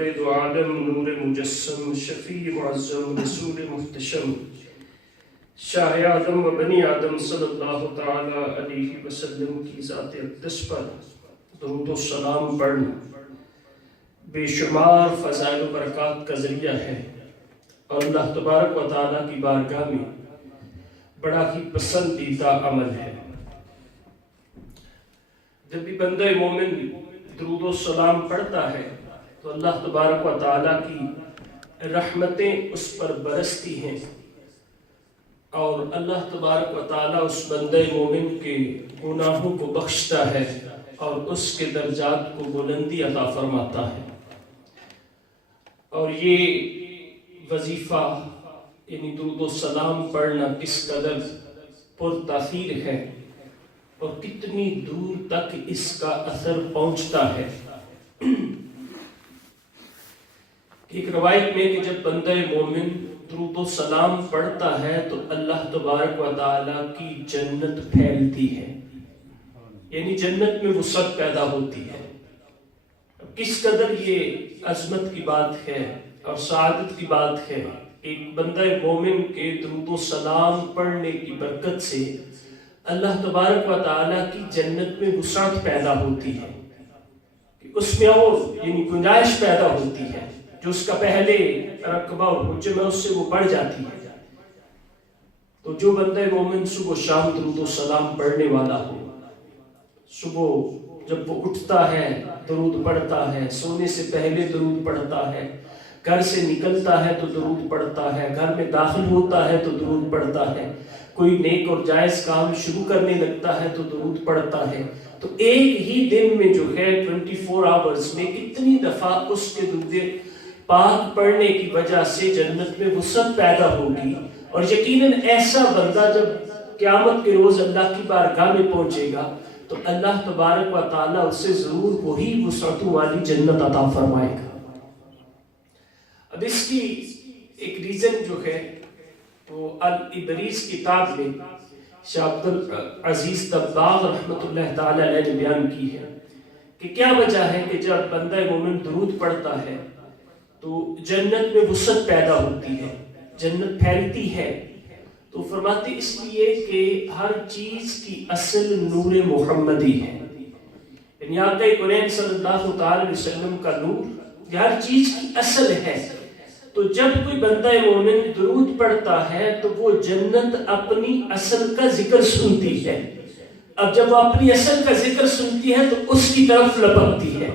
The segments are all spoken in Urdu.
دو عالم نور مجسم شفیع معظم رسول محتشم شاہ آدم و بنی آدم صلی اللہ تعالی علیہ وسلم کی ذات اقدس پر درود و سلام پڑھنا بے شمار فضائل و برکات کا ذریعہ ہے اور اللہ تبارک و تعالیٰ کی بارگاہ میں بڑا ہی پسندیدہ عمل ہے۔ جب بھی بندہ مومن درود و سلام پڑھتا ہے تو اللہ تبارک و تعالیٰ کی رحمتیں اس پر برستی ہیں اور اللہ تبارک و تعالیٰ اس بندہ مومن کے گناہوں کو بخشتا ہے اور اس کے درجات کو بلندی عطا فرماتا ہے۔ اور یہ وظیفہ یعنی درود و سلام پڑھنا کس قدر پر تاثیر ہے اور کتنی دور تک اس کا اثر پہنچتا ہے۔ ایک روایت میں کہ جب بندہ مومن درود و سلام پڑھتا ہے تو اللہ تبارک و تعالیٰ کی جنت پھیلتی ہے، یعنی جنت میں وسعت پیدا ہوتی ہے۔ کس قدر یہ عظمت کی بات ہے اور سعادت کی بات ہے۔ ایک بندہ مومن کے درود و سلام پڑھنے کی برکت سے اللہ تبارک و تعالیٰ کی جنت میں وسعت پیدا ہوتی ہے، اس میں اور یعنی گنجائش پیدا ہوتی ہے، جو اس کا پہلے رقبہ اور حجم ہے اس سے وہ بڑھ جاتی ہے۔ تو جو بندہ مومن صبح شام درود و سلام پڑھنے والا ہو، صبح جب وہ اٹھتا ہے درود پڑھتا ہے، سونے سے پہلے درود پڑھتا ہے، گھر سے نکلتا ہے تو درود پڑھتا ہے، گھر میں داخل ہوتا ہے تو درود پڑھتا ہے، کوئی نیک اور جائز کام شروع کرنے لگتا ہے تو درود پڑھتا ہے، تو ایک ہی دن میں جو ہے 24 آورز میں کتنی دفعہ اس کے درود پاک پڑھنے کی وجہ سے جنت میں وسعت پیدا ہوگی۔ اور یقیناً ایسا بندہ جب قیامت کے روز اللہ کی بارگاہ میں پہنچے گا تو اللہ تبارک و تعالیٰ اسے ضرور وہی وسعتوں والی جنت عطا فرمائے گا۔ اب اس کی ایک ریزن جو ہے وہ الابریز کتاب میں شاہ عبد العزیز دباغ رحمۃ اللہ تعالی علیہ نے بیان کی ہے کہ کیا وجہ ہے کہ جب بندہ مومن درود پڑھتا ہے تو جنت میں وسعت پیدا ہوتی ہے، جنت پھیلتی ہے۔ تو فرماتے اس لیے کہ ہر چیز کی اصل نور محمدی ہے، یعنی آقا کریم صلی اللہ تعالی وسلم کا نور یہ ہر چیز کی اصل ہے۔ تو جب کوئی بندہ مومن درود پڑھتا ہے تو وہ جنت اپنی اصل کا ذکر سنتی ہے۔ اب جب وہ اپنی اصل کا ذکر سنتی ہے تو اس کی طرف لپکتی ہے،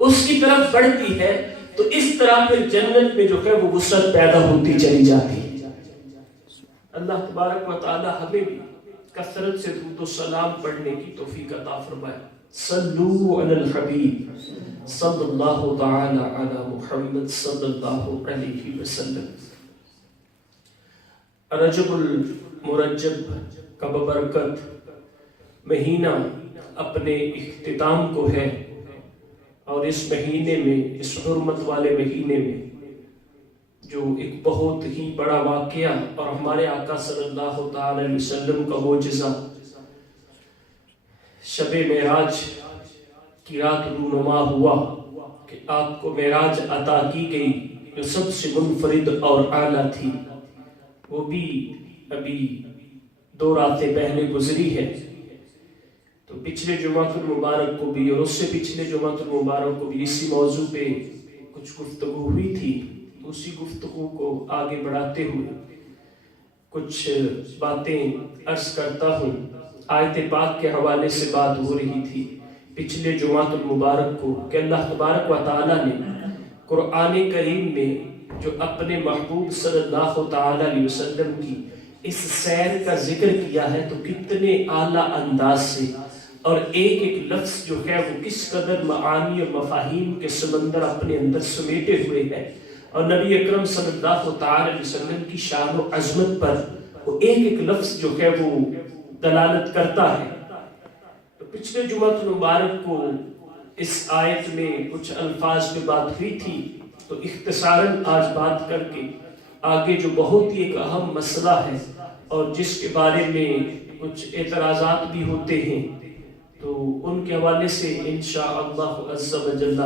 اس کی طرف بڑھتی ہے، تو اس طرح پھر جنت میں جو ہے وہ وسعت پیدا ہوتی چلی جاتی ہے۔ اللہ تبارک و تعالی ہمیں بھی کثرت سے درود و سلام پڑھنے کی توفیق عطا فرمائے۔ صلو علی الحبیب صلی اللہ تعالی علی محمد صلی اللہ علیہ وسلم۔ رجب المرجب کا ببرکت مہینہ اپنے اختتام کو ہے، اور اس مہینے میں، اس حرمت والے مہینے میں جو ایک بہت ہی بڑا واقعہ اور ہمارے آقا صلی اللہ تعالی علیہ وسلم کا معجزہ شب معراج کی رات رونما ہوا کہ آپ کو معراج عطا کی گئی جو سب سے منفرد اور اعلیٰ تھی، وہ بھی ابھی 2 راتیں پہلے گزری ہے۔ تو پچھلے جمعۃ المبارک کو بھی اور اس سے پچھلے جمعۃ المبارک کو بھی اسی موضوع پہ کچھ گفتگو ہوئی تھی، تو اسی گفتگو کو آگے بڑھاتے ہوئے کچھ باتیں عرض کرتا ہوں۔ آیت پاک کے حوالے سے بات ہو رہی تھی پچھلے جمعۃ المبارک کو کہ اللہ تبارک و تعالیٰ نے قرآن کریم میں جو اپنے محبوب صلی اللہ تعالی علیہ وسلم کی اس سیر کا ذکر کیا ہے تو کتنے اعلیٰ انداز سے، اور ایک ایک لفظ جو ہے وہ کس قدر معانی اور مفاہیم کے سمندر اپنے اندر سمیٹے ہوئے ہیں، اور نبی اکرم صلی اللہ تعالی علیہ وسلم کی شان و عظمت پر وہ ایک ایک لفظ جو ہے وہ دلالت کرتا ہے۔ تو پچھلے جمعۃ المبارک کو اس آیت میں کچھ الفاظ پہ بات ہوئی تھی، تو اختصاراً آج بات کر کے آگے جو بہت ہی ایک اہم مسئلہ ہے اور جس کے بارے میں کچھ اعتراضات بھی ہوتے ہیں، تو ان کے حوالے سے انشاءاللہ عز و جل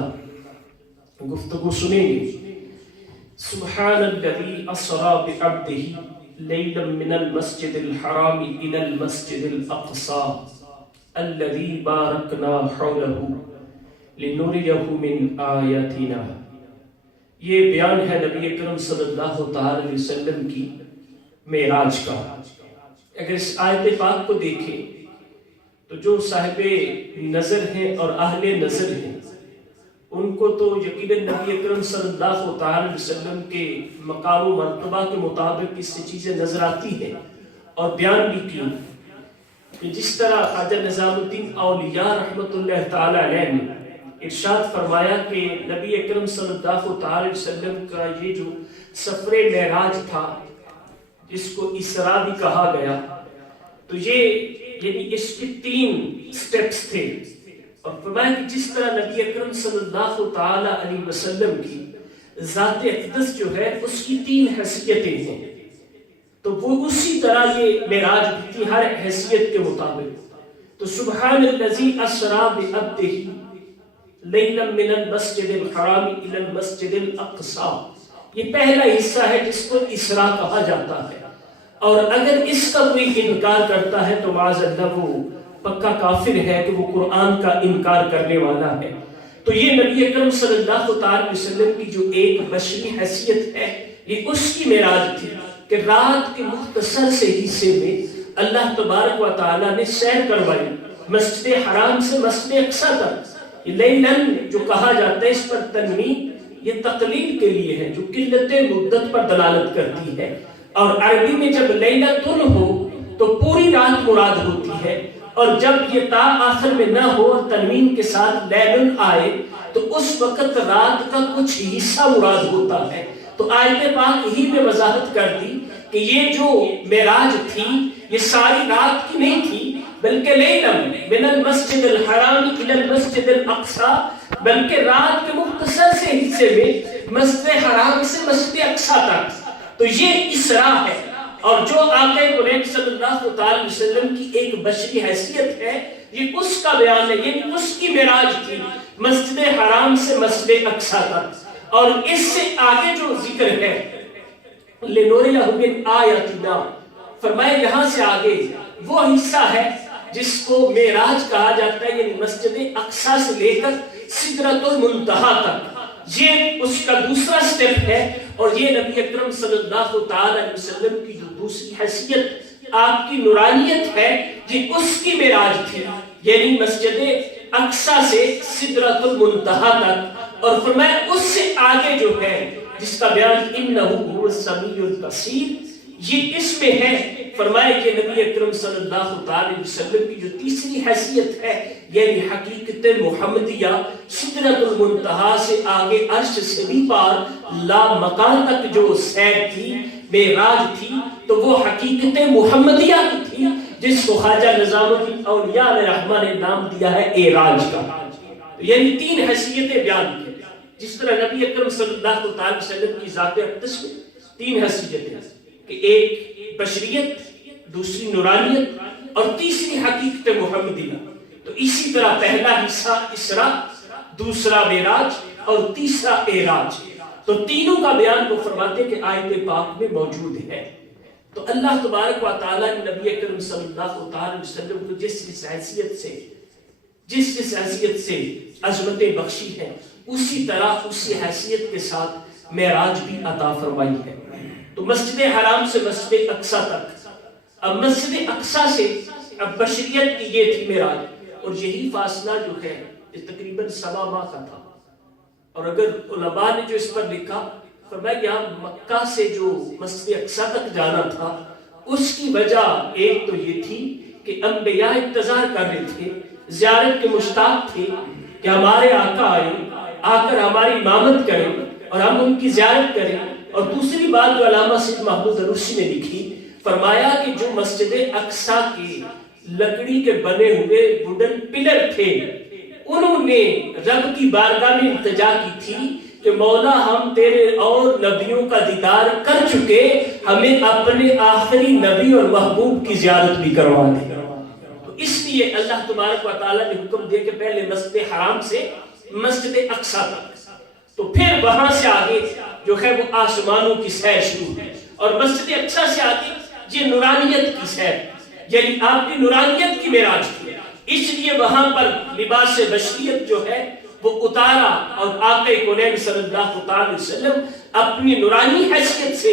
گفتگو سنیں گے. سبحان الذی اسری بعبدہ لیلا من المسجد الحرام الی المسجد الاقصی الذی بارکنا حولہ لنریہ من آیاتنا. یہ بیان ہے نبی اکرم صلی اللہ تعالی علیہ وسلم کی معراج کا. اگر اس آیت پاک کو دیکھیں تو جو صاحب نظر ہیں اور اہل نظر ہیں ان کو تو یقیناً نبی اکرم صلی اللہ تعالی علیہ وسلم کے مقام و مرتبہ کے مطابق اس سے چیزیں نظر آتی ہیں اور بیان بھی کی کہ جس طرح خواجہ نظام الدین اولیاء رحمۃ اللہ تعالی علیہ نے ارشاد فرمایا کہ نبی اکرم صلی اللہ تعالی علیہ وسلم کا یہ جو سفر معراج تھا جس کو اسراء بھی کہا گیا تو یہ یعنی اس کے 3 سٹیپس تھے. اور فرمایا کہ جس طرح نبی اکرم صلی اللہ تعالی علیہ وسلم کی ذات اقدس جو ہے اس کی 3 حیثیتیں ہیں تو وہ اسی طرح یہ معراج بھی تھی ہر حیثیت کے مطابق. تو سبحان الذی اسری بعبدہ لیلا من المسجد الحرام الی المسجد الاقصی، یہ پہلا حصہ ہے جس کو اسراء کہا جاتا ہے. اور اگر اس کا کوئی انکار کرتا ہے تو معاذ اللہ وہ پکا کافر ہے کہ وہ قرآن کا انکار کرنے والا ہے. تو یہ نبی اکرم صلی اللہ تعالی وسلم کی جو ایک بشری حیثیت ہے یہ اس کی معراج تھی کہ رات کے مختصر سے حصے میں اللہ تبارک و تعالی نے سیر کروائی مسجد حرام سے مسجد اقصی تک. لیلن جو کہا جاتا ہے اس پر تنوین یہ تقلیل کے لیے ہے جو قلت مدت پر دلالت کرتی ہے. اور عربی میں جب لیلتن ہو تو پوری رات مراد ہوتی ہے اور جب یہ تا آخر میں نہ ہو اور تنوین کے ساتھ لیلن آئے تو اس وقت رات کا کچھ حصہ مراد ہوتا ہے. تو آیت پاک ہی میں وضاحت کر دی کہ یہ جو معراج تھی یہ ساری رات کی نہیں تھی بلکہ لیلن من المسجد الحرام الی المسجد الاقصی، بلکہ رات کے مختصر سے حصے میں مسجد حرام سے مسجد اقصی تک. تو یہ اسراء ہے اور جو آقا کونین صلی اللہ تعالی وسلم کی ایک بشری حیثیت ہے یہ اس کا بیان ہے، یعنی اس کی معراج تھی مسجد حرام سے مسجد اقصی تک. اور اس سے آگے جو ذکر ہے لنریہ من آیاتنا، فرمایا یہاں سے آگے وہ حصہ ہے جس کو معراج کہا جاتا ہے، یعنی مسجد اقصی سے لے کر سدرۃ المنتہا تک. یہ اس کا دوسرا سٹیپ ہے اور یہ نبی اکرم صلی اللہ تعالی علیہ وسلم کی جو دوسری حیثیت آپ کی نورانیت ہے یہ اس کی معراج تھی، یعنی مسجد اقصی سے سدرۃ المنتہا تک. اور فرمایا اس سے آگے جو ہے جس کا بیان انہ هو السمیع البصیر یہ اس میں ہے. فرمایا کہ نبی اکرم صلی اللہ تعالی وسلم کی جو تیسری حیثیت ہے یعنی حقیقت محمدیہ سدرۃ المنتہا سے آگے عرش سے بھی پار لا مکان تک جو سیر تھی معراج تھی تو وہ حقیقت محمدیہ کی تھی جس کو خواجہ نظام الدین اولیاء علیہ رحمہ نے نام دیا ہے اعراج کا. یعنی 3 حیثیتیں بیان کی جس طرح نبی اکرم صلی اللہ تعالی وسلم کی ذات اقدس میں 3 حیثیتیں کہ ایک بشریت، دوسری نورانیت اور تیسری حقیقت محمدیہ. تو اسی طرح پہلا حصہ اسراء، دوسرا معراج اور تیسرا اعراج. تو تینوں کا بیان وہ فرماتے کہ آیت پاک میں موجود ہے. تو اللہ تبارک و تعالیٰ نے نبی اکرم صلی اللہ تعالی وسلم کو جس حیثیت سے عظمتیں بخشی ہیں اسی طرح اسی حیثیت کے ساتھ معراج بھی عطا فرمائی ہے. تو مسجد حرام سے مسجد اقصی تک، اب مسجد اقصی سے اب بشریت کی یہ تھی معراج اور یہی فاصلہ جو ہے یہ تقریباً 7 ماہ کا تھا. اور اگر علماء نے جو اس پر لکھا فرمایا کہ یہاں مکہ سے جو مسجد اقصی تک جانا تھا اس کی وجہ ایک تو یہ تھی کہ انبیاء انتظار کر رہے تھے، زیارت کے مشتاق تھے کہ ہمارے آقا آئے آ کر ہماری امامت کریں اور ہم ان کی زیارت کریں. اور دوسری بات جو علامہ سید محمود عروسی نے لکھی فرمایا کہ جو مسجد اقصی کی لکڑی کے بنے ہوئے ووڈن پلر تھے انہوں نے رب کی بارگاہ میں التجا کی تھی کہ مولا ہم تیرے اور نبیوں کا دیدار کر چکے، ہمیں اپنے آخری نبی اور محبوب کی زیارت بھی کروا دے. تو اس لیے اللہ تبارک و تعالیٰ نے حکم دیا کہ پہلے مسجد حرام سے مسجد اقصی تک تو پھر وہاں سے آگے جو ہے وہ آسمانوں کی سیر شروع ہے، اور مسجد اقصیٰ سے آگے یہ نورانیت کی سیر، یعنی آپ کی نورانیت کی معراج کی، اس لیے وہاں پر لباس بشریت جو ہے وہ اتارا، اور آقا کونین صلی اللہ علیہ وسلم اپنی نورانی حیثیت سے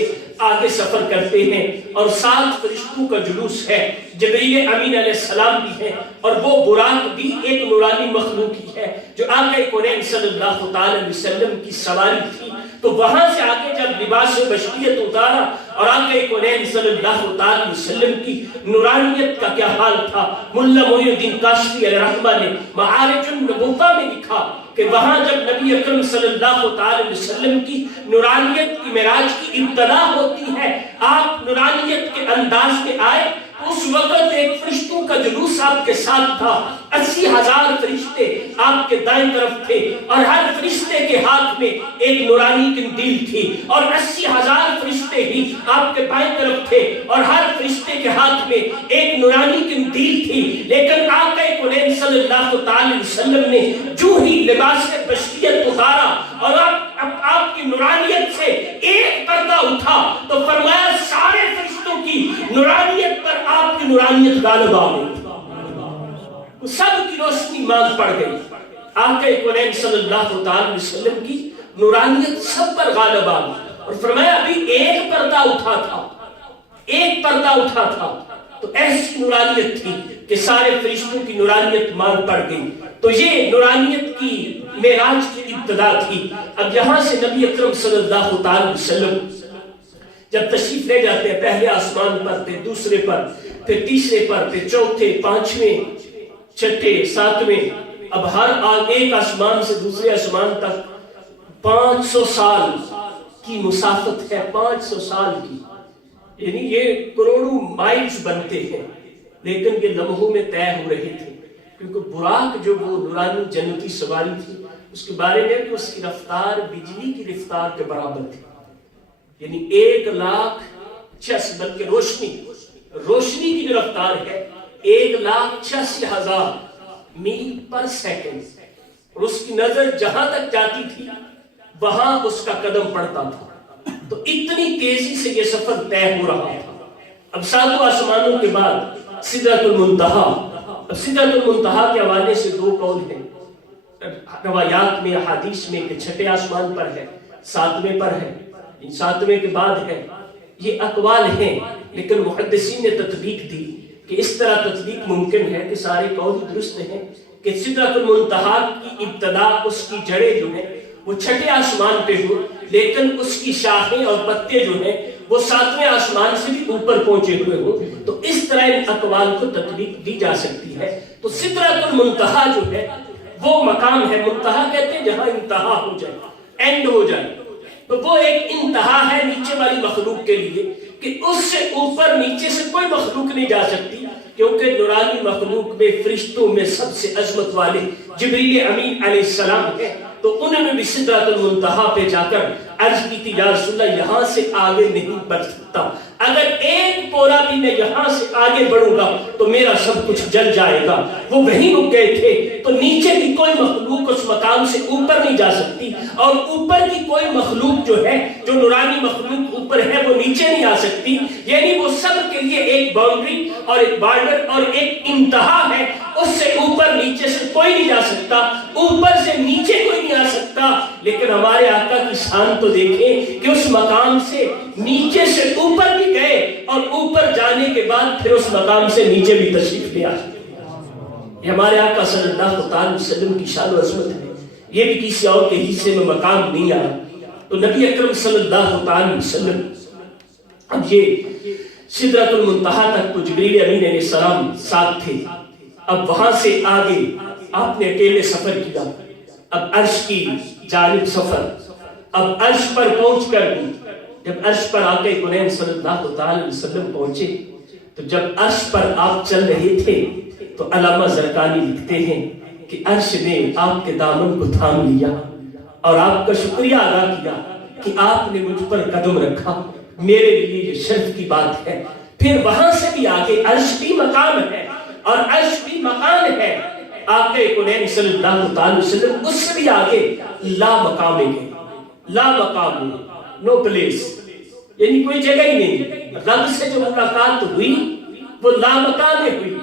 آگے سفر کرتے ہیں، اور 7 فرشتوں کا جلوس ہے، جبریل امین علیہ السلام بھی ہے، اور وہ براق بھی ایک نورانی مخلوق ہی ہے جو آقا کونین صلی اللہ علیہ وسلم کی سواری تھی۔ تو وہاں سے آگے جب لباس بشریت اتارا اور آقا کونین صلی اللہ علیہ وسلم کی نورانیت کا کیا حال تھا، ملا معین الدین کاشفی علیہ رحمہ نے معارج النبوہ میں لکھا کہ وہاں جب نبی اکرم صلی اللہ علیہ وسلم کی نورانیت کی معراج کی ابتدا ہوتی ہے، آپ نورانیت کے انداز میں آئے، اس وقت ایک فرشتوں کا جلوس آپ کے ساتھ تھا، 80,000 فرشتے آپ کے دائیں طرف تھے، اور ہر فرشتے کے ہاتھ میں ایک نورانی قندیل تھی، اور 80,000 فرشتے ہی آپ کے بائیں طرف تھے، اور ہر فرشتے کے ہاتھ میں ایک نورانی قندیل تھی۔ لیکن آقا کونین صلی اللہ علیہ وسلم نے جو ہی لباس بشریت اتارا اور آپ کی نورانیت سے ایک پردہ اٹھا، تو فرمایا سارے فرشتوں کی نورانیت پر آپ کی نورانیت غالب آ گئی، سب کی روشنی مانگ پڑ گئی۔ آقا کونین صلی اللہ علیہ وسلم کی نورانیت سب پر غالب آ گئی، اور فرمایا ابھی ایک پردہ اٹھا تھا، ایک پردہ اٹھا تھا، تو ایسی نورانیت تھی کہ سارے فرشتوں کی نورانیت مانگ پڑ گئی۔ تو یہ نورانیت کی معراج کی ابتدا تھی۔ اب یہاں سے نبی اکرم صلی اللہ علیہ وسلم جب تشریف لے جاتے ہیں، پہلے آسمان پر، پھر دوسرے پر، پھر تیسرے پر، پھر چوتھے، پانچویں، چھٹے، ساتویں، اب ہر ایک آسمان سے دوسرے آسمان تک 500 سال کی مسافت ہے، 500 سال کی، یعنی یہ کروڑوں مائلز بنتے ہیں، لیکن یہ لمحوں میں طے ہو رہے تھے، کیونکہ براق جو وہ نورانی جنتی سواری تھی، اس کے بارے میں کہ اس کی رفتار بجلی کی رفتار کے برابر تھی، یعنی 1,86,000، بلکہ روشنی کی جو رفتار ہے 1,86,000 میل پر سیکنڈ، اور اس کی نظر جہاں تک جاتی تھی وہاں اس کا قدم پڑتا تھا، تو اتنی تیزی سے یہ سفر طے ہو رہا تھا۔ اب 7 آسمانوں کے بعد سدرۃ المنتہا، اب سدرۃ المنتہا کے حوالے سے 2 قول ہیں روایات میں، احادیث میں، کہ 6 آسمان پر ہے، 7ویں پر ہے، 7ویں کے بعد ہے، یہ اقوال ہیں، لیکن محدثین نے تطبیق دی کہ اس طرح تطبیق ممکن ہے کہ سارے قول درست ہیں کہ سدرۃ المنتہا کی ابتدا، اس کی جڑیں جو ہیں وہ 6 آسمان پہ ہو، لیکن اس کی شاخیں اور پتے جو ہیں وہ 7ویں آسمان سے بھی اوپر پہنچے ہوئے ہو، تو اس طرح ان اقوال کو تطبیق دی جا سکتی ہے۔ تو سدرۃ المنتہا جو ہے وہ مقام ہے، منتہا کہتے ہیں جہاں انتہا ہو جائے، اینڈ ہو جائے، تو وہ ایک انتہا ہے نیچے والی مخلوق کے لیے کہ اس سے اوپر نیچے سے کوئی مخلوق نہیں جا سکتی، کیونکہ نورانی مخلوق میں فرشتوں میں سب سے عظمت والے جبریل امین علیہ السلام ہیں، تو انہوں نے بھی سدرۃ المنتہا پہ جا کر عرض کی تھی، یا رسول اللہ یہاں سے آگے نہیں بڑھ سکتا، اگر ایک پورا بھی میں یہاں سے آگے بڑھوں گا تو میرا سب کچھ جل جائے گا۔ وہ وہیں رک گئے تھے، تو نیچے کی کوئی مخلوق اس مقام سے اوپر نہیں جا سکتی، اور اوپر کی کوئی مخلوق جو ہے، جو نورانی مخلوق اوپر ہے، وہ نیچے نہیں آ سکتی، یعنی وہ سب کے لیے ایک باؤنڈری اور ایک بارڈر اور ایک انتہا ہے، اس سے اوپر نیچے سے کوئی نہیں جا سکتا، اوپر سے نیچے کوئی نہیں آ سکتا۔ لیکن ہمارے آقا کی شان تو دیکھیں کہ اس مقام سے نیچے سے اوپر بھی گئے، اور اوپر جانے کے بعد پھر اس مقام سے نیچے بھی تشریف لے آئے۔ یہ ہمارے آقا صلی اللہ علیہ وسلم کی شان و عظمت ہے، یہ بھی کسی اور کے حصے میں مقام نہیں آیا۔ تو نبی اکرم صلی اللہ علیہ وسلم اب یہ سدرۃ المنتہا تک تو جبریل امین علیہ السلام ساتھ تھے، اب وہاں سے آگے آپ نے اکیلے سفر کیا، اب عرش کی جانب سفر، اب عرش پر پہنچ کر بھی جب عرش پر آقا کونین صلی اللہ علیہ وسلم پہنچے، تو جب عرش پر آپ چل رہے تھے تو علامہ زرقانی لکھتے ہیں کہ عرش نے آپ کے دامن کو تھام لیا اور آپ کا شکریہ ادا کیا کہ آپ نے مجھ پر قدم رکھا، میرے لیے یہ شرف کی بات ہے۔ پھر وہاں سے بھی آگے عرش بھی مقام ہے اور عرش بھی مقام ہے، آقا کونین صلی اللہ علیہ وسلم اس سے بھی آگے لا مقام گئے، لا مقام، نو پلیس، یعنی کوئی جگہ ہی نہیں. رب سے جو ملاقات ہوئی وہ لا مقام ہوئی،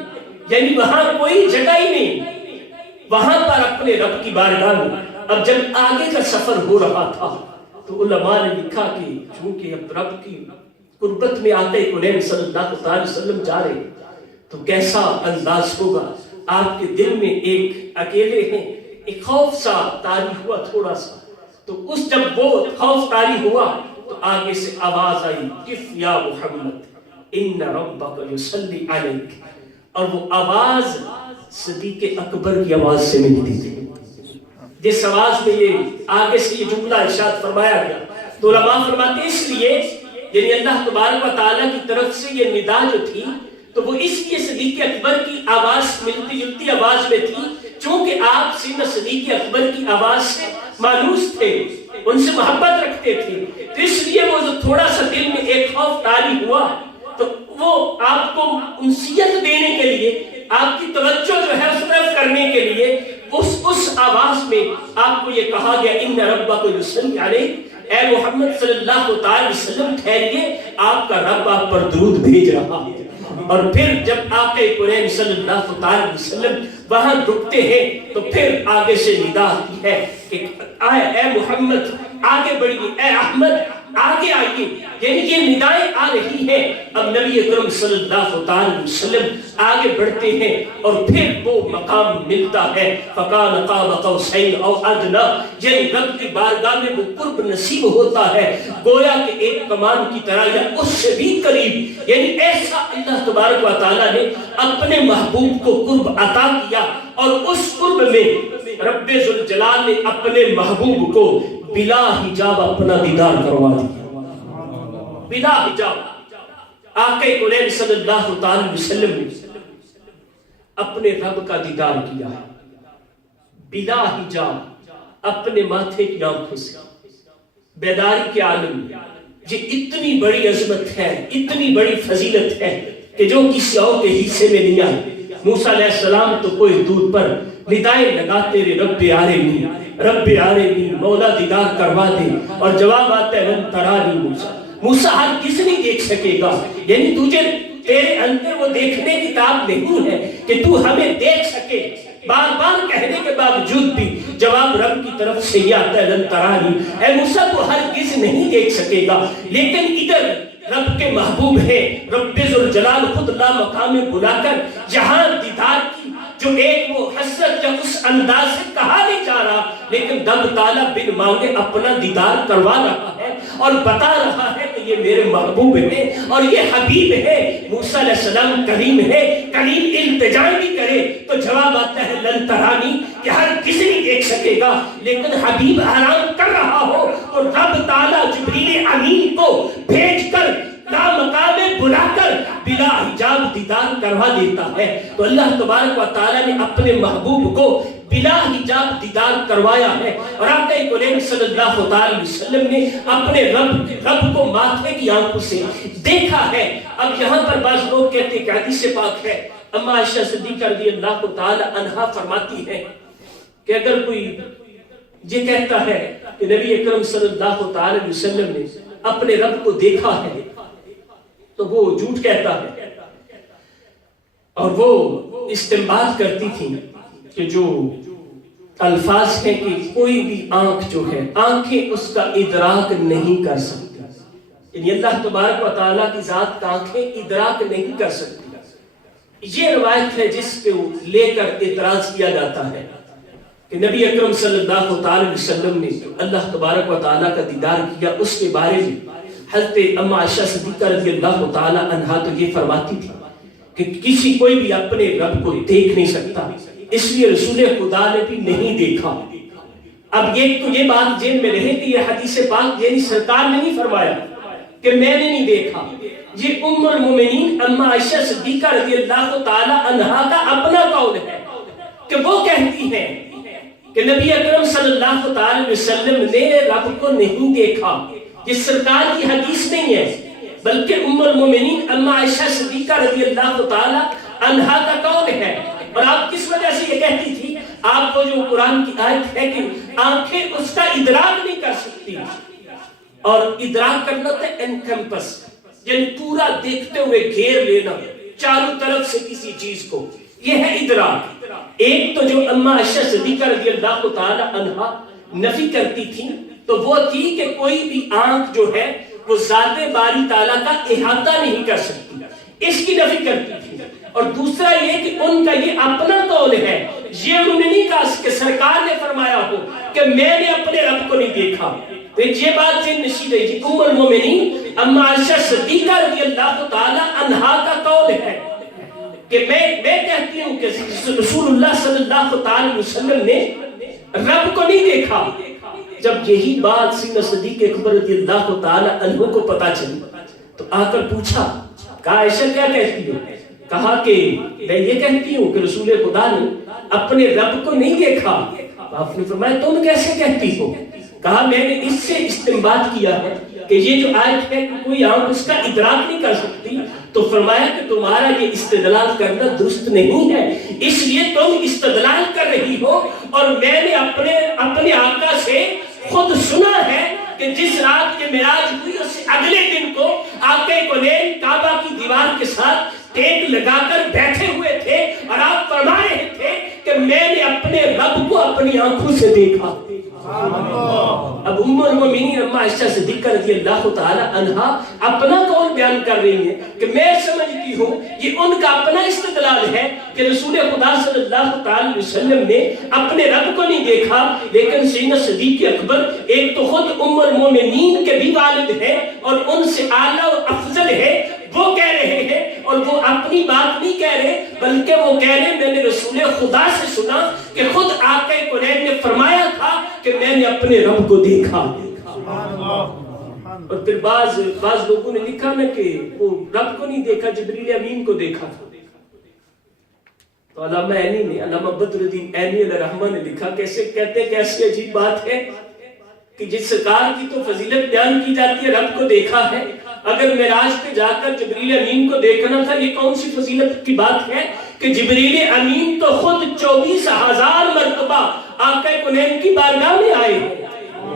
یعنی وہاں کوئی جگہ ہی نہیں. وہاں پر اپنے رب کی بارگاہ میں اب جب آگے کا سفر ہو رہا تھا تو علماء نے لکھا کہ چونکہ اب رب کی قربت میں آتے قرآن صلی اللہ علیہ وسلم جا رہے تو کیسا انداز ہوگا. آپ کے دل میں ایک اکیلے ہیں ایک خوف سا طاری ہوا تھوڑا سا. تو اس جب وہ خوف طاری ہوا تو آگے سے آواز آئی قف یا محمد ان ربک یصلی علیک، اور وہ آواز صدیق اکبر کی آواز سے ملتی تھی. جس آواز میں یہ آگے سے یہ جملہ ارشاد فرمایا گیا تو علماء فرماتے ہیں اس لیے یعنی اللہ تبارک و تعالیٰ کی طرف سے یہ ندا جو تھی تو وہ اس لیے صدیق اکبر کی آواز ملتی جلتی آواز میں تھی چونکہ آپ سیدنا صدیق اکبر کی آواز سے مانوس تھے، ان سے محبت رکھتے تھے. تو اس لیے وہ جو تھوڑا سا دل میں ایک خوف طاری ہوا تو وہ آپ کو انسیت دینے کے لیے آپ کی توجہ جو ہے اس طرف کرنے کے لیے اس آواز میں آپ کو یہ کہا گیا ان ربک یصلی علیک، اے محمد صلی اللہ علیہ وسلم ٹھہریے آپ کا رب آپ پر درود بھیج رہا ہے. اور پھر جب آقا کریم صلی اللہ علیہ وسلم وہاں رکتے ہیں تو پھر آگے سے ندا آتی ہے کہ اے محمد آگے بڑھیے، اے احمد آگے آئیے. یعنی یہ ندائیں آ رہی ہیں. اب نبی اکرم صلی اللہ علیہ وسلم آگے بڑھتے ہیں اور پھر وہ مقام ملتا ہے فَقَانَ قَابَ قَوْسَيْنِ أَوْ أَدْنَىٰ، یعنی رب کی بارگاہ میں وہ قرب نصیب ہوتا ہے گویا کہ ایک کمان کی طرح یا اس سے بھی قریب. یعنی ایسا اللہ تبارک و تعالیٰ نے اپنے محبوب کو قرب عطا کیا اور اس قرب میں رب ذوالجلال نے اپنے محبوب کو بلا حجاب اپنا دیدار کروا دیا. بلا حجاب آقا کریم صلی اللہ علیہ وسلم نے اپنے رب کا دیدار کیا بلا حجاب اپنے ماتھے کی آنکھوں سے بیداری کے عالم میں. یہ اتنی بڑی عظمت ہے، اتنی بڑی فضیلت ہے کہ جو کسی اور کے حصے میں نہیں آئی. موسیٰ علیہ السلام تو کوئی دور پر ندائیں لگاتے رہے رب عالمین رب عالمین مولا دیدار کروا دے، اور جواب آتا ہے لن ترانی موسیٰ ہر کس نہیں دیکھ سکے گا. یعنی تجھے تیرے اندر وہ دیکھنے کی طاقت نہیں ہے کہ تو ہمیں دیکھ سکے. بار بار کہنے کے باوجود بھی جواب رب کی طرف سے یہ آتا ہے لن ترانی، اے موسیٰ تو ہر کس نہیں دیکھ سکے گا. لیکن ادھر رب کے محبوب ہے رب ذوالجلال خود لا مقام میں بلا کر جہاں دیدار کی جو ایک وہ حسرت جب اس انداز سے کہا نہیں جا رہا لیکن رب تعالیٰ بن مانگے اپنا دیدار کروا رہا ہے اور بتا رہا ہے کہ یہ میرے محبوب ہے اور یہ حبیب ہے. موسیٰ علیہ السلام کریم ہے، کریم التجا بھی کرے تو جواب آتا ہے لن ترانی کہ ہر کسی نہیں دیکھ سکے گا. لیکن حبیب آرام کر رہا ہو تو رب تعالیٰ جبریل امین کو بھیج کر لا مقام بلا کر بلا حجاب دیدار کروا دیتا ہے. تو اللہ تبارک و تعالیٰ نے اپنے محبوب کو بلا حجاب دیدار کروایا ہے اور آقا کریم صلی اللہ علیہ وسلم نے اپنے رب کو ماتھے کی آنکھوں سے دیکھا ہے. اب یہاں پر بعض لوگ کہتے ہیں کہ حدیث پاک ہے اما عائشہ صدیقہ رضی اللہ تعالی عنہا فرماتی ہے کہ اگر کوئی یہ کہتا ہے کہ نبی اکرم صلی اللہ علیہ وسلم نے اپنے رب کو دیکھا ہے تو وہ جھوٹ کہتا ہے. اور وہ استنباط کرتی تھی کہ جو الفاظ ہیں کہ کوئی بھی آنکھ جو ہے آنکھیں اس کا ادراک نہیں کر سکتی. یعنی اللہ تبارک و تعالیٰ کی ذات کا آنکھیں ادراک نہیں کر سکتی. یہ روایت ہے جس کو لے کر اعتراض کیا جاتا ہے کہ نبی اکرم صلی اللہ علیہ وسلم نے اللہ تبارک و تعالیٰ کا دیدار کیا. اس کے بارے میں حضرت اما عائشہ صدیقہ رضی اللہ تعالی عنہا تو یہ فرماتی تھی کہ کوئی بھی اپنے رب کو دیکھ نہیں سکتا، اس لیے رسول خدا نے بھی نہیں دیکھا. اب یہ بات ذہن میں رہے کہ یہ حدیث پاک یعنی سرکار نے نہیں فرمایا کہ میں نے نہیں دیکھا. یہ ام المومنین اما عائشہ صدیقہ رضی اللہ تعالی عنہا کا اپنا قول ہے کہ وہ کہتی ہیں کہ نبی اکرم صلی اللہ تعالی وسلم نے رب کو نہیں دیکھا. یہ سرکار کی حدیث نہیں ہے بلکہ ام المومنین اما عائشہ صدیقہ رضی اللہ تعالی عنہا کا قول ہے. اور آپ کس وجہ سے یہ کہتی تھی؟ آپ کو جو قرآن کی آیت ہے کہ آنکھیں اس کا ادراک نہیں کر سکتی. اور ادراک کرنا تھا انکمپس، یعنی پورا دیکھتے ہوئے گھیر لینا چاروں طرف سے کسی چیز کو، یہ ہے ادراک. ایک تو جو اما عائشہ صدیقہ رضی اللہ تعالی عنہا نفی کرتی تھی تو وہ تھی کہ کوئی بھی آنکھ جو ہے وہ ذات باری تعالیٰ کا احاطہ نہیں کر سکتی، اس کی نفی کرتی تھی. اور دوسرا یہ کہ ان کا یہ اپنا قول ہے، یہ انہوں نے نہیں کہا کہ سرکار نے فرمایا ہو کہ میں نے اپنے رب کو نہیں دیکھا. تو یہ بات ذہن نشین ہے، یہ ام المومنین اما عائشہ صدیقہ رضی اللہ تعالی عنہا کا قول ہے کہ میں کہتی ہوں کہ رسول اللہ صلی اللہ علیہ وسلم نے رب کو نہیں دیکھا. جب یہی بات سیدنا صدیق اکبر رضی اللہ تعالی عنہ کو پتا چلی تو آ کر پوچھا، کہا عائشہ کیا کہتی ہو؟ کہا کہ میں یہ کہتی ہوں کہ رسول خدا نے اپنے رب کو نہیں دیکھا. آپ نے فرمایا تم کیسے کہتی ہو؟ کہا میں نے اس سے استنباط کیا ہے کہ یہ جو آیت ہے کہ کوئی آنکھ اس کا ادراک نہیں کر سکتی، تو فرمایا کہ تمہارا یہ استدلال کرنا درست نہیں ہے، اس لیے تم استدلال کر رہی ہو. اور میں نے اپنے آقا سے خود سنا ہے کہ جس رات کے معراج ہوئی اس اگلے دن کو آقا کونین کعبہ کی دیوار کے ساتھ ٹیک لگا کر بیٹھے ہوئے تھے اور آپ فرما رہے تھے کہ میں نے اپنے رب کو اپنی آنکھوں سے دیکھا. اب ام المومنین اما عائشہ صدیقہ رضی اللہ تعالی عنہا اپنا قول بیان کر رہی ہیں کہ میں سمجھتی ہوں یہ ان کا اپنا استدلال ہے کہ رسول خدا صلی اللہ تعالی وسلم نے اپنے رب کو نہیں دیکھا. لیکن سیدنا صدیق اکبر ایک تو خود ام المومنین کے بھی والد ہیں اور ان سے اعلیٰ اور افضل ہے، وہ کہہ رہے ہیں اور وہ اپنی بات نہیں کہہ رہے بلکہ وہ کہہ رہے میں نے رسول خدا سے سنا کہ خود آقا کونین نے فرمایا تھا کہ میں نے اپنے رب کو دیکھا. اور پھر بعض لوگوں نے لکھا نا کہ وہ رب کو نہیں دیکھا، جبریل امین کو دیکھا تھا. تو علامہ عینی نے، علامہ بدر الدین عینی علیہ رحمہ نے لکھا کیسے کہتے ہیں کہ ایسی عجیب بات ہے کہ جس سرکار کی تو فضیلت بیان کی جاتی ہے رب کو دیکھا ہے، اگر معراج پہ جا کر جبریل امین کو دیکھنا تھا یہ کون سی فضیلت کی بات ہے کہ جبریل امین تو خود 24,000 مرتبہ آقا کونین کی بارگاہ میں آئے ہیں،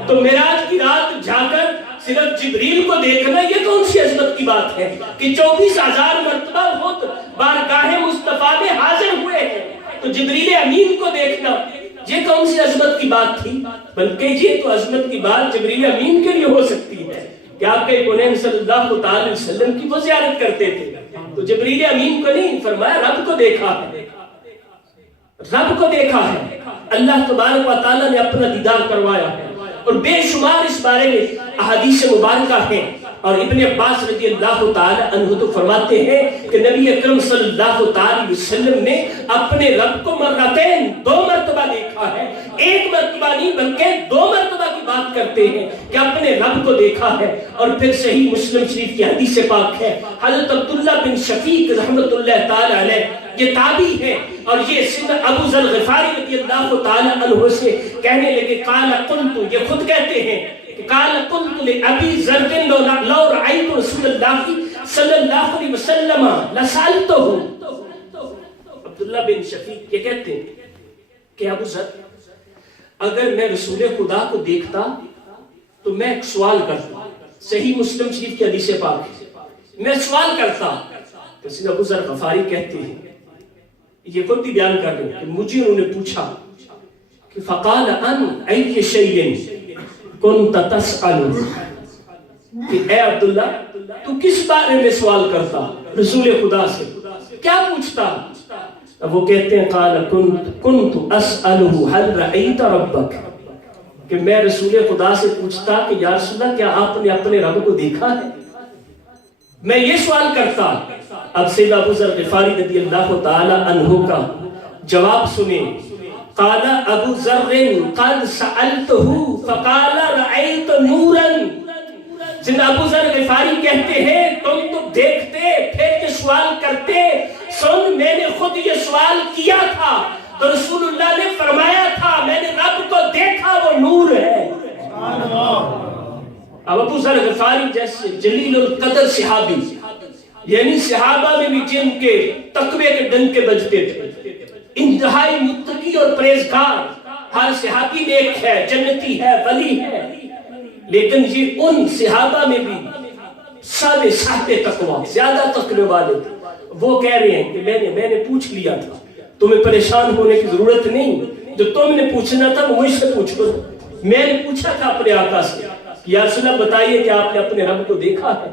تو معراج کی رات جا کر صرف جبریل کو دیکھنا یہ کون سی عظمت کی بات ہے کہ 24,000 مرتبہ خود بارگاہ مصطفیٰ میں حاضر ہوئے ہیں، تو جبریل امین کو دیکھنا یہ کون سی عظمت کی بات تھی؟ بلکہ یہ تو عظمت کی بات جبریل امین کے لیے ہو سکتی ہے کہ آقا کونین صلی اللہ تعالی وسلم کی وہ زیارت کرتے تھے. تو جبریل امین کو نہیں فرمایا رب کو دیکھا ہے، رب کو دیکھا ہے، اللہ تبارک و تعالی نے اپنا دیدار کروایا ہے. اور بے شمار اس بارے میں احادیث مبارکہ ہیں. اور ابن عباس رضی اللہ تعالی عنہ تو فرماتے ہیں کہ نبی اکرم صلی اللہ تعالی وسلم نے اپنے رب کو مرتين 2 مرتبہ دیکھا ہے، 1 مرتبہ نہیں بلکہ 2 مرتبہ کی بات کرتے ہیں کہ اپنے رب کو دیکھا ہے. اور پھر صحیح مسلم شریف کی حدیث پاک ہے، حضرت عبداللہ بن شقیق رحمۃ اللہ تعالی علیہ یہ تابعی ہے اور یہ سیدنا ابو ذر غفاری رضی اللہ تعالی عنہ سے کہنے لگے قال قلت، یہ خود کہتے ہیں قال قلت لأبي ذر لو رأيت رسول الله صلی اللہ علیہ وسلم لسألته. عبداللہ بن شقیق یہ کہتے ہیں کہ ابو ذر اگر میں رسول خدا کو دیکھتا تو میں ایک سوال کرتا. صحیح مسلم شریف کی حدیث پاک ہے، میں سوال کرتا. تو سیدنا ابو ذر غفاری کہتے ہیں، یہ خود بھی بیان کر رہے ہیں کہ مجھے انہوں نے پوچھا کہ فقال ان ای شیء کنت تسأل، کہ اے عبداللہ تو کس بارے میں سوال کرتا رسول خدا سے، کیا پوچھتا؟ اب وہ کہتے ہیں قال کنت اسألہ هل رأیت ربک، کہ میں رسول خدا سے پوچھتا کہ یا رسول اللہ کیا آپ نے اپنے رب کو دیکھا ہے، میں یہ سوال کرتا. اب سیدنا ابو ذر غفاری رضی اللہ تعالی عنہ کا جواب سنیں. قال ابو ذر قد سألته فقال رأيت نورا. سیدنا ابو ذر غفاری کہتے ہیں تم تو دیکھتے پھر یہ سوال کرتے، سن میں نے خود یہ سوال کیا تھا تو رسول اللہ نے فرمایا تھا میں نے رب کو دیکھا وہ نور ہے. اب ابو ذر غفاری جیسے جلیل القدر صحابی، یعنی صحابہ میں بھی جن کے تقوی کے ڈنکے بجتے تھے، انتہائی متقی اور پرہیزگار، ہر صحابی نیک ہے، جنتی ہے، ولی ہے، لیکن یہ ان صحابہ میں بھی سارے صاحب تقویٰ زیادہ تقوی والے تھے۔ وہ کہہ رہے ہیں کہ میں نے پوچھ لیا تھا، تمہیں پریشان ہونے کی ضرورت نہیں، جو تم نے پوچھنا تھا وہ مجھ سے پوچھو۔ میں نے پوچھا تھا اپنے آقا سے کہ یا رسول اللہ بتائیے کہ آپ نے اپنے رب کو دیکھا ہے؟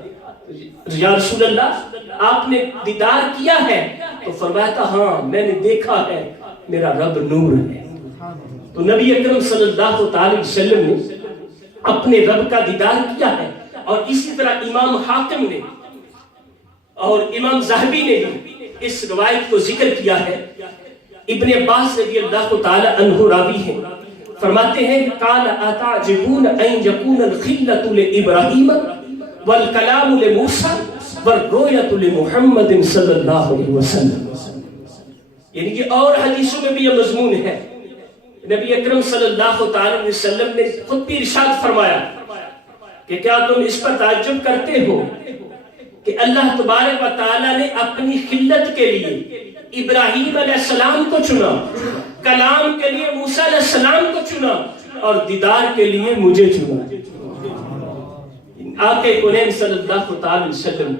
یا رسول اللہ آپ نے دیدار کیا ہے؟ تو فرمایا تھا ہاں میں نے دیکھا ہے، میرا رب نور ہے۔ تو نبی اکرم صلی اللہ علیہ وسلم نے اپنے رب کا دیدار کیا ہے، اور اسی طرح امام حاکم نے اور امام ذہبی نے بھی اس روایت کو ذکر کیا ہے۔ ابن عباس رضی اللہ تعالی عنہ راوی ہیں، فرماتے ہیں قال اتعجبون ان یکون الخلۃ لابراہیم والکلام لموسیٰ والرؤیۃ لمحمد صلی اللہ علیہ وسلم۔ یعنی کہ اور حدیثوں میں بھی یہ مضمون ہے۔ نبی اکرم صلی اللہ تعالی علیہ وسلم نے خود بھی ارشاد فرمایا کہ کیا تم اس پر تعجب کرتے ہو کہ اللہ تبارک و تعالی نے اپنی خلت کے لیے ابراہیم علیہ السلام کو چنا، کلام کے لیے موسیٰ علیہ السلام کو چنا، اور دیدار کے لیے مجھے چنا۔ آقا کونین صلی اللہ تعالی علیہ وسلم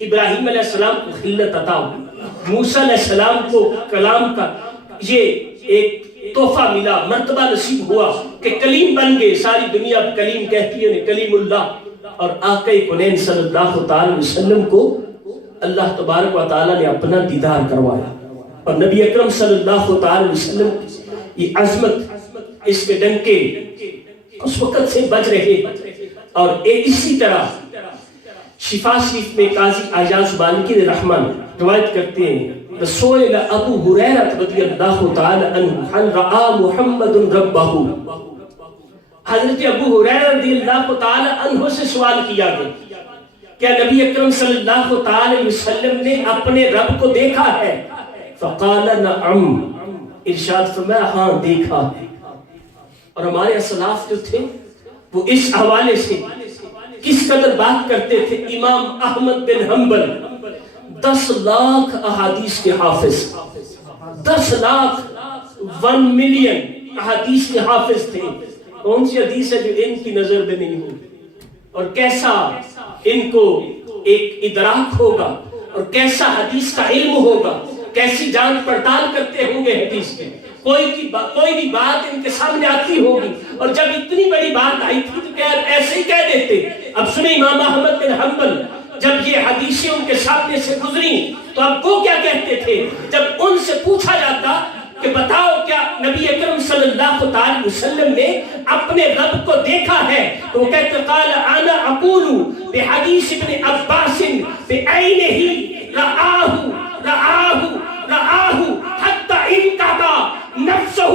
ابراہیم علیہ السلام کو خلت عطا ہوئی، موسیٰ علیہ السلام کو کلام کا یہ ایک تحفہ ملا، مرتبہ نصیب ہوا کہ کلیم بن گئے، ساری دنیا کلیم کہتی ہے کلیم اللہ۔ اور آقا کونین صلی اللہ تعالی علیہ وسلم کو اللہ تبارک و تعالی نے اپنا دیدار کروایا، اور نبی اکرم صلی اللہ تعالی علیہ وسلم یہ عظمت، اس کے ڈنکے اس وقت سے بج رہے۔ اور اسی طرح شفا شریف میں قاضی اعجاز مالکی رحمہ روایت کرتے ہیں رسول ابو ہریرہ رضی اللہ تعالی عنہ ہل رآ محمد ربہ، حضرت ابو ہریرہ رضی اللہ تعالی عنہ سے سوال کیا گیا کیا نبی اکرم صلی اللہ تعالی وسلم نے اپنے رب کو دیکھا ہے؟ فقال نعم، ارشاد فرمایا ہاں دیکھا ہے۔ اور ہمارے اسلاف جو تھے وہ اس حوالے سے کس قدر بات کرتے تھے۔ امام احمد بن حنبل 10 لاکھ احادیث کے حافظ، 10 لاکھ 1 ملین احادیث کے حافظ تھے۔ کون سی حدیث ہے جو ان کی نظر میں نہیں ہوگی، اور کیسا ان کو ایک ادراک ہوگا، اور کیسا حدیث کا علم ہوگا، کیسی جانچ پڑتال کرتے ہوں گے حدیث کے۔ کوئی بھی بات ان کے سامنے آتی ہوگی، اور جب اتنی بڑی بات آئی تھی تو کیا ایسے ہی کہہ دیتے۔ اب سنیں امام احمد بن حنبل جب یہ حدیثیں ان کے سامنے سے گزری تو اب وہ کیا کہتے تھے جب ان سے پوچھا جاتا کہ بتاؤ کیا نبی اکرم صلی اللہ علیہ وسلم نے اپنے رب کو دیکھا ہے؟ تو وہ کہتے قال انا اقول بحدیث ابن عباس بعینہ رآہ حتی انقطع نفسہ،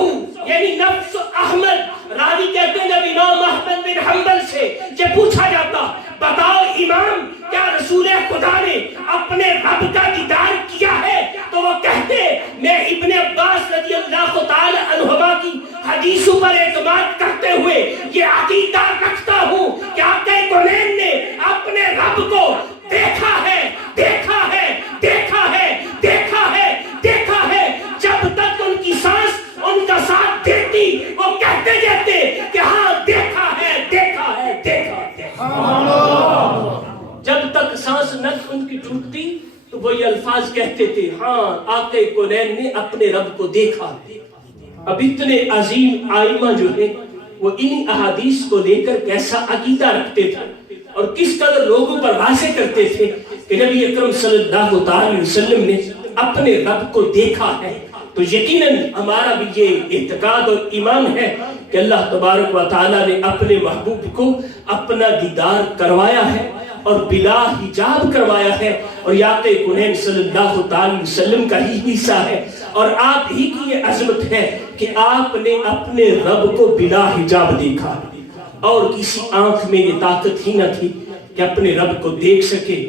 یعنی نفس احمد راوی کہتے ہیں جب امام احمد بن حنبل سے یہ پوچھا جاتا بتاؤ امام کیا رسول خدا نے اپنے رب کا دیدار کیا ہے، تو وہ کہتے میں ابن عباس رضی اللہ تعالی عنہما کی حدیثوں پر اعتماد کرتے ہوئے یہ عقیدہ رکھتا ہوں کہ آقا کونین نے اپنے رب کو دیکھا ہے، دیکھا ہے، دیکھا ہے، دیکھا ہے، دیکھا ہے۔ جب تک ان کی سانس ان کا ساتھ دیتی وہ کہتے جاتے کہ ہاں دیکھا ہے، دیکھا ہے، دیکھا ہے۔ جب تک سانس نہ ان کی چھوٹتی تو وہ یہ الفاظ کہتے تھے ہاں آقا کونین نے اپنے رب کو دیکھا ہے۔ اب اتنے عظیم آئمہ جو ہیں وہ ان احادیث کو لے کر کیسا عقیدہ رکھتے تھے اور کس قدر لوگوں پر واضح کرتے تھے کہ نبی اکرم صلی اللہ علیہ وسلم نے اپنے رب کو دیکھا ہے۔ تو یقیناً ہمارا بھی یہ اعتقاد اور ایمان ہے کہ اللہ تبارک و تعالیٰ نے اپنے محبوب کو اپنا دیدار کروایا ہے اور بلا حجاب کروایا ہے، اور آقا کونین صلی اللہ علیہ وسلم کا ہی حصہ ہے، اور آپ ہی کی یہ عظمت ہے کہ آپ نے اپنے رب کو بلا حجاب دیکھا، اور کسی آنکھ میں یہ طاقت ہی نہ تھی کہ اپنے رب کو دیکھ سکے،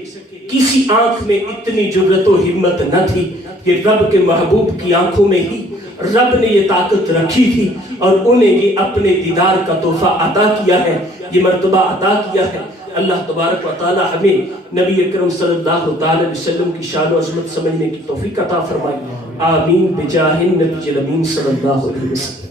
کسی آنکھ میں اتنی جرأت و ہمت نہ تھی کہ رب کے محبوب کی آنکھوں میں ہی رب نے یہ طاقت رکھی تھی اور انہیں یہ اپنے دیدار کا تحفہ عطا کیا ہے، یہ مرتبہ عطا کیا ہے۔ اللہ تبارک و تعالی ہمیں نبی اکرم صلی اللہ علیہ وسلم کی شان و عظمت سمجھنے کی توفیق عطا فرمائے، آمین بجاہ النبی الامین صلی اللہ علیہ وسلم۔